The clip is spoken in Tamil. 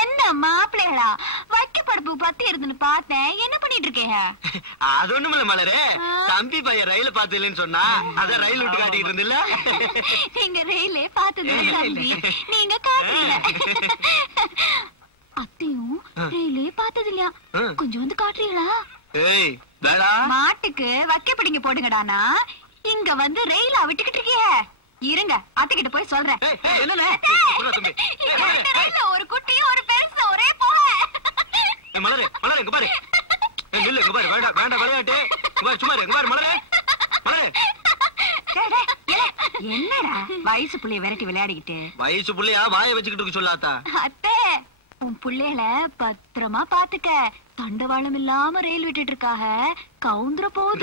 என்ன மாப்பிள்ளைகளா வைக்கப்படுப்பு பத்தி இருந்துன்னு பார்த்தேன். என்ன பண்ணிட்டு இருக்கீங்க? அது ஒண்ணுமில்ல மலரே, தம்பி பையன் ரயில பாத்தீங்கன்னு சொன்னா அத ரயில் விட்டு காட்டிட்டு இருந்தில்ல. நீங்க ரயிலே பார்த்தது தம்பி, நீங்க காட்டுறீங்க. அத்தையும் ரயிலே பார்த்தது இல்லையா? கொஞ்சம் வந்து காட்டுறீங்களா? ஏய் வேடா, மாட்டுக்கு வைக்கப்படிங்க போடுங்கடானா இங்க வந்து ரயிலா விட்டுக்கிட்டு இருக்கீங்க. இருங்க அத்தைகிட்ட போய் சொல்றேன். ஒரு குட்டியும் ஒரு பெருசு ஒரே போக. மலரே மலரே இங்க பாரு, இல்ல இங்க பாரு, வேண்டாம் வேண்டாம் விளையாட்டு, சும்மா இங்க பாரு மலரே மலரே. என்னடா வயசு புள்ளைய விரட்டி விளையாடிக்கிட்டு? வயசு புள்ளையா வாய வச்சுக்கிட்டு சொல்லாத்தா? அத்தை உன் புள்ளையில பத்திரமா பாத்துக்க. தண்டவாளம் இல்லாம ரயில் விட்டுட்டு இருக்காக, கவுந்துற போகுது.